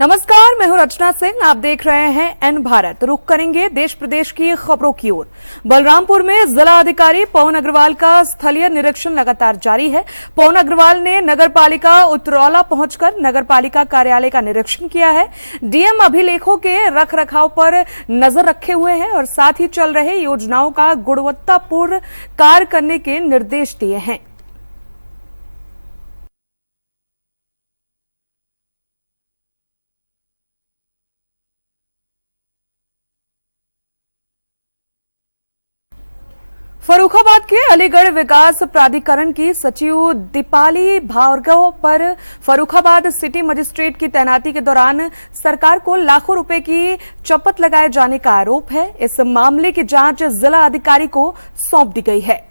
नमस्कार, मैं हूं रचना सिंह। आप देख रहे हैं एन भारत। रुख करेंगे देश प्रदेश की खबरों की ओर। बलरामपुर में जिला अधिकारी पवन अग्रवाल का स्थलीय निरीक्षण लगातार जारी है। पवन अग्रवाल ने नगरपालिका उतरौला पहुंचकर नगरपालिका कार्यालय का निरीक्षण किया है। डीएम अभिलेखों के रख रखाव पर नजर रखे हुए हैं और साथ ही चल रहे योजनाओं का गुणवत्तापूर्ण कार्य करने के निर्देश दिए हैं। फर्रुखाबाद के अलीगढ़ विकास प्राधिकरण की सचिव दीपाली भार्गव पर फर्रुखाबाद सिटी मजिस्ट्रेट की तैनाती के दौरान सरकार को लाखों रुपए की चपत लगाए जाने का आरोप है। इस मामले की जांच जिला अधिकारी को सौंप दी गई है।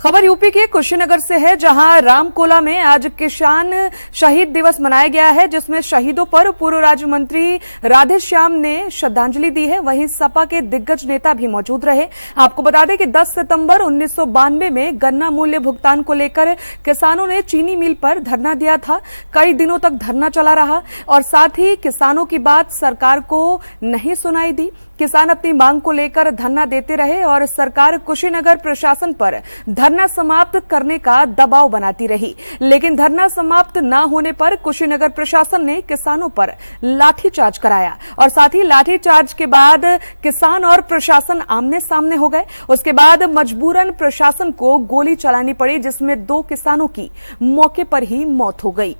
खबर यूपी के कुशीनगर से है, जहां रामकोला में आज किसान शहीद दिवस मनाया गया है, जिसमें शहीदों पर पूर्व राज्य मंत्री राधेश्याम ने श्रद्धांजलि दी है। वहीं सपा के दिग्गज नेता भी मौजूद रहे। आपको बता दें कि 10 सितंबर 1992 में गन्ना मूल्य भुगतान को लेकर किसानों ने चीनी मिल पर धरना दिया था। कई दिनों तक धरना चला रहा और साथ ही किसानों की बात सरकार को नहीं सुनाई दी। किसान अपनी मांग को लेकर धरना देते रहे और सरकार कुशीनगर प्रशासन पर धरना समाप्त करने का दबाव बनाती रही, लेकिन धरना समाप्त न होने पर कुशीनगर प्रशासन ने किसानों पर लाठीचार्ज कराया और साथ ही लाठीचार्ज के बाद किसान और प्रशासन आमने सामने हो गए। उसके बाद मजबूरन प्रशासन को गोली चलानी पड़ी, जिसमें 2 किसानों की मौके पर ही मौत हो गई।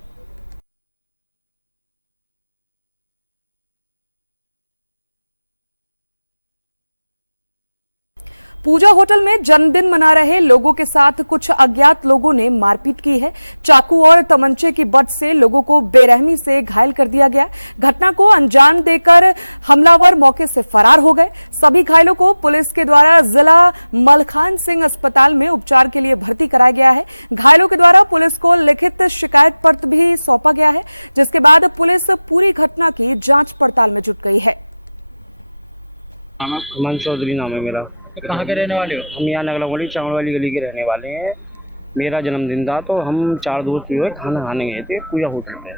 पूजा होटल में जन्मदिन मना रहे लोगों के साथ कुछ अज्ञात लोगों ने मारपीट की है। चाकू और तमंचे की बट से लोगों को बेरहमी से घायल कर दिया गया। घटना को अंजाम देकर हमलावर मौके से फरार हो गए। सभी घायलों को पुलिस के द्वारा जिला मलखान सिंह अस्पताल में उपचार के लिए भर्ती कराया गया है। घायलों के द्वारा पुलिस को लिखित शिकायत पत्र भी सौंपा गया है, जिसके बाद पुलिस पूरी घटना की जांच पड़ताल में जुट गई है। अमन चौधरी नाम है मेरा। कहाँ के रहने वाले हो? हम यहाँ नगला चावल वाली गली के रहने वाले हैं। मेरा जन्मदिन था तो हम 4 दोस्त जो है खाना खाने गए थे पूजा होटल में।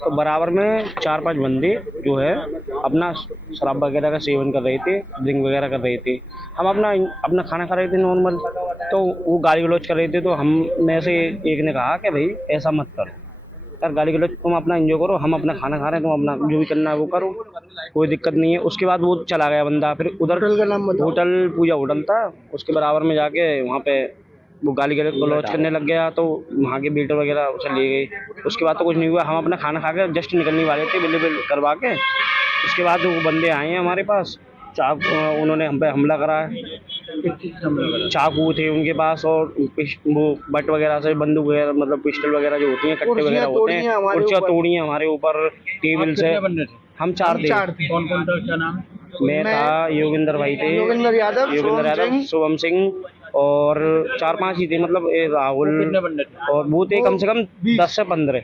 तो बराबर में 4-5 बंदे जो है अपना शराब वगैरह का सेवन कर रहे थे, ड्रिंक वगैरह कर रहे थे। हम अपना खाना खा रहे थे नॉर्मल, तो वो गाली गलौज कर रहे थे। तो हम में से एक ने कहा कि भाई ऐसा मत कर यार, गाली गलौज तुम अपना एंजॉय करो, हम अपना खाना खा रहे हैं, तुम अपना जो भी करना है वो करो, कोई दिक्कत नहीं है। उसके बाद वो चला गया बंदा। फिर उधर होटल का नाम बताओ। होटल पूजा होटल था, उसके बराबर में जाके वहाँ पे वो गाली गलौज करने लग गया। तो वहाँ के बेटर वगैरह उसे ले गए। उसके बाद तो कुछ नहीं हुआ। हम अपना खाना खा के जस्ट निकलने वाले थे बिल करवा के। उसके बाद वो बंदे आए हैं हमारे पास, उन्होंने हम पे हमला करा है। चाकू थे उनके पास और वो बट वगैरह से बंदूक वगैरह, मतलब पिस्टल वगैरह जो होती हैं, कट्टे वगैरह होते हैं, कुर्सियाँ तोड़ी हैं हमारे ऊपर, टेबल से। हम 4 थे। कौन कौन था, क्या नाम? मैं था, योगेंद्र भाई थे, योगेंद्र यादव, शुभम सिंह और 4-5 ही थे, मतलब राहुल। कितने बंदे थे? और वो थे कम से कम 10 से 15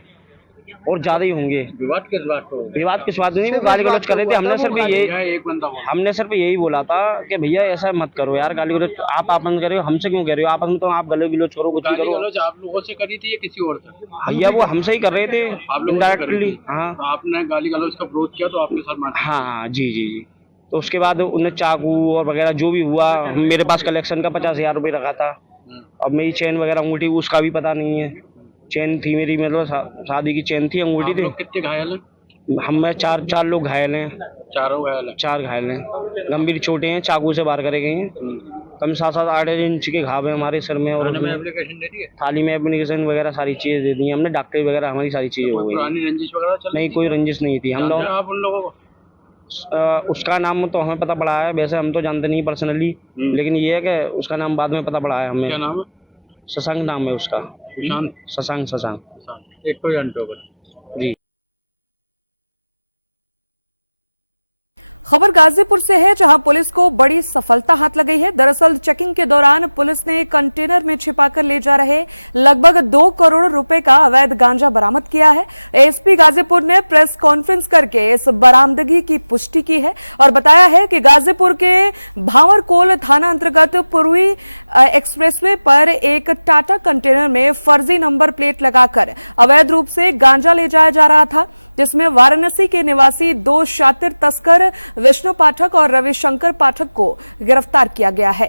और ज्यादा ही होंगे। विवाद किस बात को? विवाद किस बात नहीं, वो गाली गलौज कर रहे थे। हमने सिर्फ यही बोला था कि भैया ऐसा मत करो यार, गाली गलौज आप आपन कर रहे हो, हमसे क्यों कह रहे हो? आपस में तो आप गाली गलौज करो, कुछ भी करो। आप लोगों से करी थी या किसी और से? भैया वो हमसे ही कर रहे थे इनडायरेक्टली। हाँ, आपने गाली गलौज का विरोध किया तो आपके साथ मार? हाँ जी जी जी। तो उसके बाद उन्हें चाकू और वगैरह जो भी हुआ, मेरे पास कलेक्शन का 50,000 रुपये रखा था। अब मेरी चेन वगैरह अंगूठी उसका भी पता नहीं है। चेन थी मेरी, मतलब शादी की चेन थी, अंगूठी थी। कितने घायल हैं? हम में 4 लोग घायल हैं। 4 घायल हैं, गंभीर चोटें हैं, चाकू से वार करे गए हैं। कम 7-8 इंच के घाव है हमारे सर में। और एप्लीकेशन दे दी है? थाली में एप्लीकेशन वगैरह सारी चीजें दे दी हैं हमने, डॉक्टर वगैरह हमारी सारी चीजें हो गई। पुरानी रंजिश वगैरह नहीं, कोई रंजिश नहीं थी। हम लोग आप उन लोगों को उसका नाम तो हमें पता पड़ा है, वैसे हम तो जानते नहीं पर्सनली, लेकिन ये है कि उसका नाम बाद में पता पड़ा है हमें। क्या नाम है? शशांक नाम है उसका। शशांक। एक को जानते हो? जी। खबर गाजीपुर से है, जहां पुलिस को बड़ी सफलता हाथ लगी है। दरअसल चेकिंग के दौरान पुलिस ने कंटेनर में छिपाकर ले जा रहे लगभग 2 करोड़ रुपए का अवैध गांजा बरामद किया है। एसपी गाजीपुर ने प्रेस कॉन्फ्रेंस करके इस बरामदगी की पुष्टि की है और बताया है कि गाजीपुर के भांवरकोल थाना अंतर्गत पूर्वी एक्सप्रेसवे पर एक टाटा कंटेनर में फर्जी नंबर प्लेट लगाकर अवैध रूप से गांजा ले जाया जा रहा था, जिसमें वाराणसी के निवासी 2 शातिर तस्कर विष्णु पाठक और रविशंकर पाठक को गिरफ्तार किया गया है।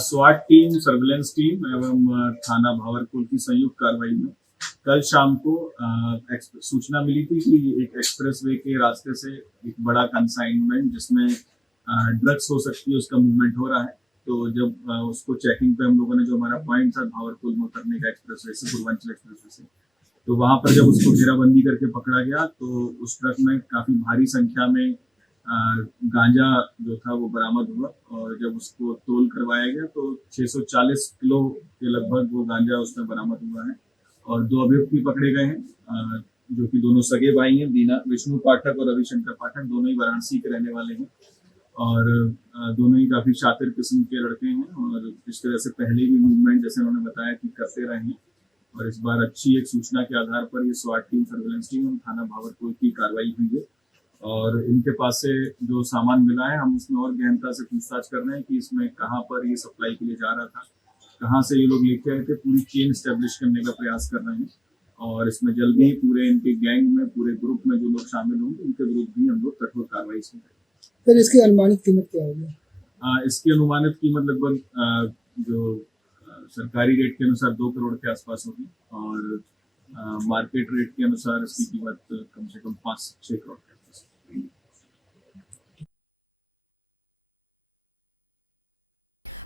स्वाट टीम, सर्विलेंस टीम एवं थाना भावरकुल की संयुक्त कार्रवाई में कल शाम को सूचना मिली थी कि एक एक्सप्रेसवे के रास्ते से एक बड़ा कंसाइनमेंट जिसमें ड्रग्स हो सकती है उसका मूवमेंट हो रहा है। तो जब उसको चेकिंग पे हम लोगों ने, जो हमारा पॉइंट था भावरकुल में उतरने का एक्सप्रेसवे से, पूर्वांचल एक्सप्रेसवे से, तो वहां पर जब उसको घेराबंदी करके पकड़ा गया तो उस ट्रक में काफी भारी संख्या में गांजा जो था वो बरामद हुआ और जब उसको तोल करवाया गया तो 640 किलो के लगभग वो गांजा उसमें बरामद हुआ है और 2 अभियुक्त भी पकड़े गए हैं, जो कि दोनों सगे भाई हैं। विष्णु पाठक और रविशंकर पाठक दोनों ही वाराणसी के रहने वाले हैं और दोनों ही काफी शातिर किस्म के लड़के हैं और इस तरह से पहले भी मूवमेंट, जैसे उन्होंने बताया, कि करते रहे हैं। और इस बार अच्छी एक सूचना के आधार पर ये स्वाट टीम, सर्विलेंस टीम और थाना भावरकुल की कार्रवाई हुई है और इनके पास से जो सामान मिला है हम उसमें और गहनता से पूछताछ कर रहे हैं कि इसमें कहाँ पर ये सप्लाई के लिए जा रहा था, कहाँ से ये लोग लेके आए थे। पूरी चेन स्टैब्लिश करने का प्रयास कर रहे हैं और इसमें जल्दी ही पूरे इनके गैंग में, पूरे ग्रुप में जो लोग शामिल होंगे उनके विरुद्ध भी हम लोग कठोर कार्रवाई इसमें करेंगे। फिर इसकी अनुमानित कीमत क्या होगी? इसकी अनुमानित कीमत लगभग जो सरकारी रेट के अनुसार 2 करोड़ के आसपास होगी और मार्केट रेट के अनुसार इसकी कीमत कम से कम 5-6 करोड़ के आसपास होगी।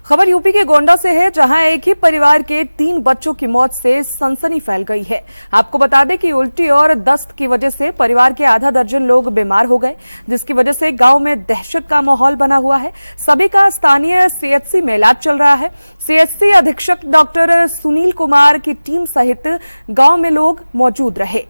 खबर यूपी के गोंडा से है, जहां एक ही परिवार के 3 बच्चों की मौत से सनसनी फैल गई है। आपको बता दें कि उल्टी और दस्त की वजह से परिवार के आधा दर्जन लोग बीमार हो गए, जिसकी वजह से गांव में दहशत का माहौल बना हुआ है। सभी का स्थानीय सीएचसी में इलाज चल रहा है। सीएचसी अधीक्षक डॉक्टर सुनील कुमार की टीम सहित गांव में लोग मौजूद रहे।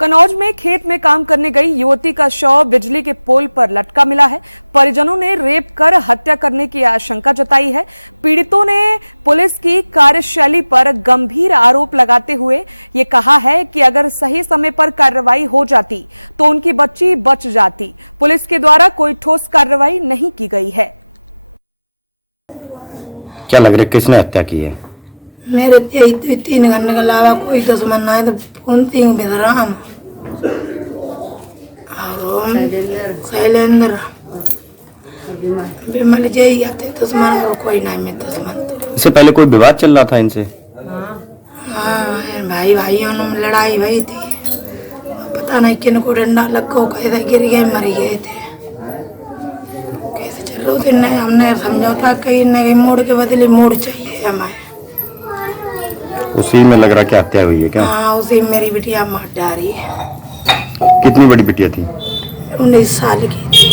कन्नौज में खेत में काम करने गई युवती का शव बिजली के पोल पर लटका मिला है। परिजनों ने रेप कर हत्या करने की आशंका जताई है। पीड़ितों ने पुलिस की कार्यशैली पर गंभीर आरोप लगाते हुए ये कहा है कि अगर सही समय पर कार्रवाई हो जाती तो उनकी बच्ची बच जाती। पुलिस के द्वारा कोई ठोस कार्रवाई नहीं की गई है। क्या लग रहा है किसने हत्या की है? मेरे 3 घंटे के अलावा कोई दुश्मन ना है तो फोन 3 बेदराम और शैलेंद्र बिमल जय आते दुश्मन और कोई नहीं में दुश्मन। तो इससे पहले कोई विवाद चल रहा था इनसे? हाँ, भाइयों में लड़ाई हुई थी, पता नहीं किन को डंडा लगा, कैसे गिर गए, मर गए थे। कैसे चलो दिन हमने समझौता कहीं नहीं, मोड़ के बदले मोड़ चाहिए हमें। उसी में लग रहा क्या हत्या हुई है क्या? हाँ, उसी में मेरी बिटिया मार डाली है। कितनी बड़ी बिटिया थी? 19 साल की थी।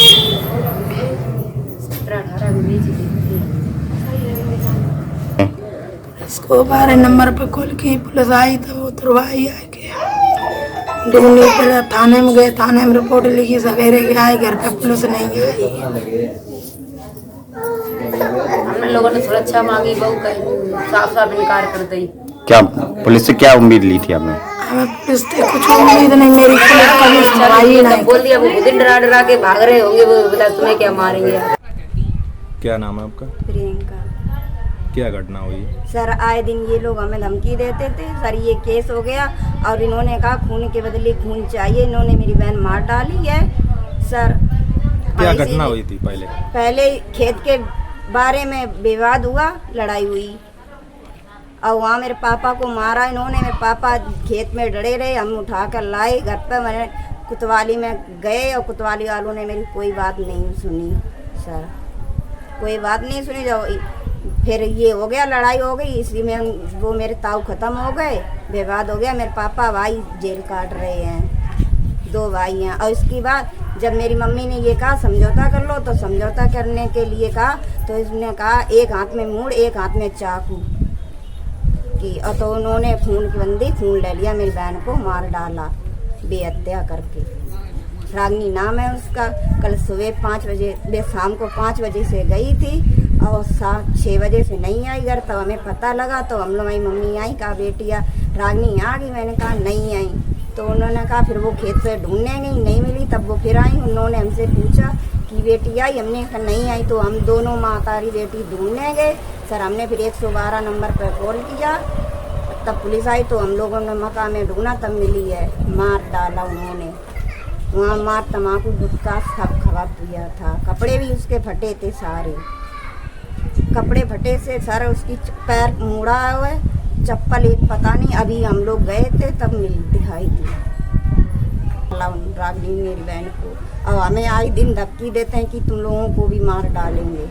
इसको 12 नंबर पर कॉल की, पुलिस आई तो वो तुरवाई आके ढूंढी, फिर थाने में गए, थाने में रिपोर्ट लिखी, सवेरे के आए, घर पे पुलिस नहीं आई। हम लोगों ने सुरक्षा मांगी, बहु साफ इनकार कर दी। क्या पुलिस से क्या उम्मीद ली थी आपने? हमें पुलिस से कुछ उम्मीद नहीं, मेरी पुलिस कभी सुनवाई नहीं। बोल दिया, वो खुद डरा के भाग रहे होंगे, वो बता तुम्हें क्या मारेंगे। क्या नाम है आपका? प्रियंका। क्या घटना हुई? सर आए दिन ये लोग हमें धमकी देते थे, सर ये केस हो गया और इन्होंने कहा खून के बदले खून चाहिए, इन्होंने मेरी बहन मार डाली है। सर क्या घटना हुई थी? पहले खेत के बारे में विवाद हुआ, लड़ाई हुई और वहाँ मेरे पापा को मारा इन्होंने। मेरे पापा खेत में डरे रहे, हम उठा कर लाए घर पर। मैंने कुतवाली में गए और कुतवाली वालों ने मेरी कोई बात नहीं सुनी। सर कोई बात नहीं सुनी। जब फिर ये हो गया, लड़ाई हो गई, इसी में वो मेरे ताऊ ख़त्म हो गए, विवाद हो गया। मेरे पापा भाई जेल काट रहे हैं, 2 भाई हैं। और इसके बाद जब मेरी मम्मी ने ये कहा समझौता कर लो, तो समझौता करने के लिए कहा तो इसने कहा एक हाथ में मूड़, एक हाथ में चाकू, की, और तो उन्होंने खून की बंदी खून ले लिया, मेरी बहन को मार डाला बेहत्या करके। रागनी नाम है उसका। कल सुबह 5 बजे, शाम को 5 बजे से गई थी और 6 बजे से नहीं आई घर। तब हमें पता लगा तो हम लोग, मेरी मम्मी आई, कहा बेटिया रागनी आ गई। मैंने कहा नहीं आई। तो उन्होंने कहा फिर वो खेत से ढूंढने गई, नहीं मिली। तब वो फिर आई, उन्होंने हमसे पूछा कि बेटी आई, हमने कहा नहीं आई। तो हम दोनों माँ तारी बेटी ढूंढने गए सर। हमने फिर 112 नंबर पर कॉल किया, तब पुलिस आई तो हम लोगों ने मकान में ढूंढा, तब मिली है। मार डाला उन्होंने वहाँ, मार तम्बाकू गुटखा सब खवा दिया था। कपड़े भी उसके फटे थे सारे, कपड़े फटे से सर उसकी पैर मुड़ा हुआ है, चप्पल एक पता नहीं। अभी हम लोग गए थे तब मिल दिखाई दी रागनी मेरी बहन को। और हमें आए दिन धमकी देते हैं कि तुम लोगों को भी मार डालेंगे।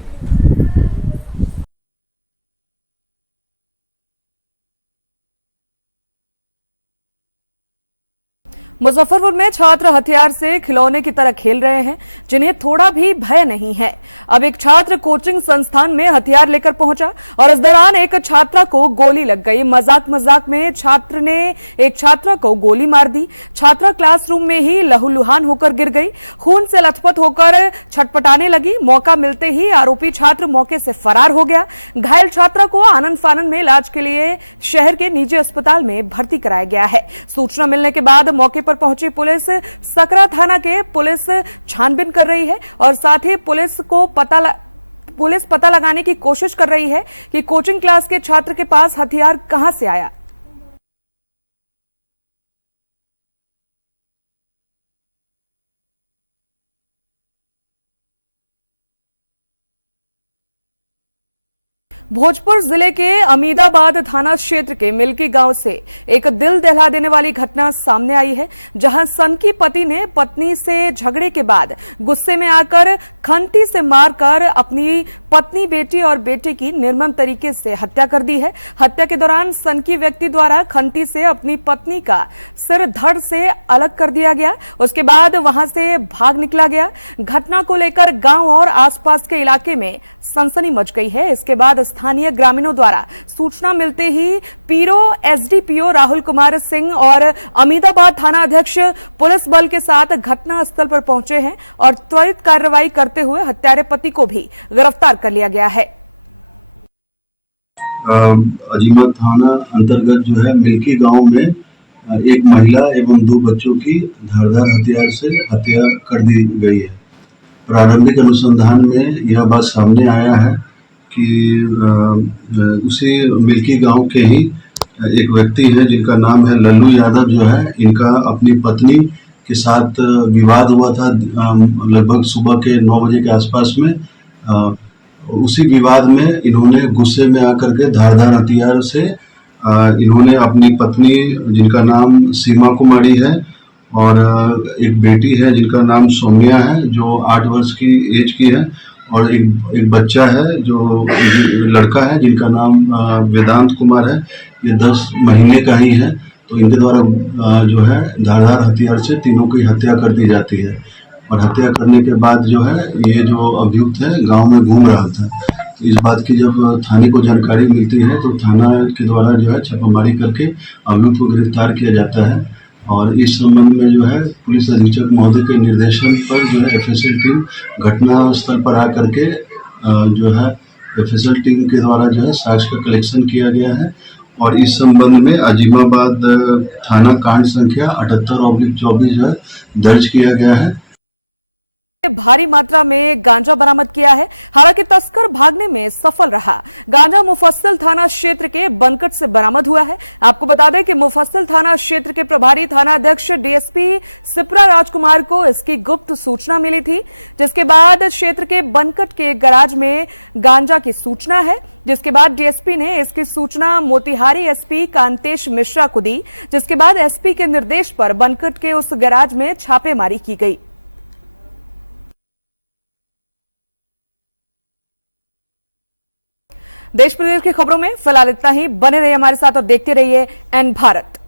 मुजफ्फरपुर में छात्र हथियार से खिलौने की तरह खेल रहे हैं, जिन्हें थोड़ा भी भय नहीं है। अब एक छात्र कोचिंग संस्थान में हथियार लेकर पहुंचा और इस दौरान एक छात्रा को गोली लग गई। मजाक में छात्र ने एक छात्रा को गोली मार दी। छात्रा क्लासरूम में ही लहूलुहान होकर गिर गई, खून से लथपथ होकर छटपटाने लगी। मौका मिलते ही आरोपी छात्र मौके से फरार हो गया। घायल छात्रा को आनंद फानन में इलाज के लिए शहर के निजी अस्पताल में भर्ती कराया गया है। सूचना मिलने के बाद मौके पर पहुंची पुलिस सकरा थाना के पुलिस छानबीन कर रही है और साथ ही पुलिस पता लगाने की कोशिश कर रही है कि कोचिंग क्लास के छात्र के पास हथियार कहां से आया। भोजपुर जिले के अमीदाबाद थाना क्षेत्र के मिल्की गांव से एक दिल दहला देने वाली घटना सामने आई है, जहां सनकी पति ने पत्नी से झगड़े के बाद गुस्से में आकर खंती से मारकर अपनी पत्नी, बेटी और बेटे की निर्मम तरीके से हत्या कर दी है। हत्या के दौरान सनकी व्यक्ति द्वारा खंती से अपनी पत्नी का सिर धड़ से अलग कर दिया गया। उसके बाद वहां से भाग निकला गया। घटना को लेकर गांव और आसपास के इलाके में सनसनी मच गई है। इसके बाद स्थानीय ग्रामीणों द्वारा सूचना मिलते ही पीरो एसडीपीओ राहुल कुमार सिंह और अमीदाबाद थाना अध्यक्ष पुलिस बल के साथ घटना स्थल पर पहुंचे हैं और त्वरित कार्रवाई करते हुए हत्यारे पति को भी गिरफ्तार कर लिया गया है। अजीमत थाना अंतर्गत जो है मिल्की गांव में एक महिला एवं 2 बच्चों की धारदार हथियार से हत्या कर दी गई है। प्रारंभिक अनुसंधान में यह बात सामने आया है कि उसी मिल्की गांव के ही एक व्यक्ति है जिनका नाम है लल्लू यादव, जो है इनका अपनी पत्नी के साथ विवाद हुआ था लगभग सुबह के 9 बजे के आसपास में। उसी विवाद में इन्होंने गुस्से में आकर के धारदार हथियार से इन्होंने अपनी पत्नी, जिनका नाम सीमा कुमारी है, और एक बेटी है जिनका नाम सौम्या है जो 8 वर्ष की एज की है, और एक बच्चा है जो लड़का है जिनका नाम वेदांत कुमार है, ये 10 महीने का ही है। तो इनके द्वारा जो है धारदार हथियार से तीनों की हत्या कर दी जाती है। और हत्या करने के बाद जो है ये जो अभियुक्त है गांव में घूम रहा था। इस बात की जब थाने को जानकारी मिलती है तो थाना के द्वारा जो है छापामारी करके अभियुक्त को गिरफ्तार किया जाता है। और इस संबंध में जो है पुलिस अधीक्षक महोदय के निर्देशन पर जो है एफएसएल टीम घटना स्थल पर आकर के जो है एफएसएल टीम के द्वारा जो है साक्ष्य का कलेक्शन किया गया है। और इस संबंध में अजीमाबाद थाना कांड संख्या 78/24 जो है दर्ज किया गया है। भारी मात्रा में गांजा बरामद किया है, हालांकि तस्कर भागने में सफल रहा। गांजा मुफस्सिल थाना क्षेत्र के बनकट से बरामद हुआ है। आपको बता दें कि मुफस्सिल थाना क्षेत्र के प्रभारी थाना अध्यक्ष डीएसपी सिप्रा राजकुमार को इसकी गुप्त सूचना मिली थी, जिसके बाद क्षेत्र के बनकट के गैराज में गांजा की सूचना है, जिसके बाद डीएसपी ने इसकी सूचना मोतिहारी एसपी कांतेश मिश्रा को दी, जिसके बाद एसपी के निर्देश पर बनकट के उस गैराज में छापेमारी की गई। देश प्रदेश की खबरों में फिलहाल इतना ही। बने रहिए हमारे साथ और देखते रहिए एन भारत।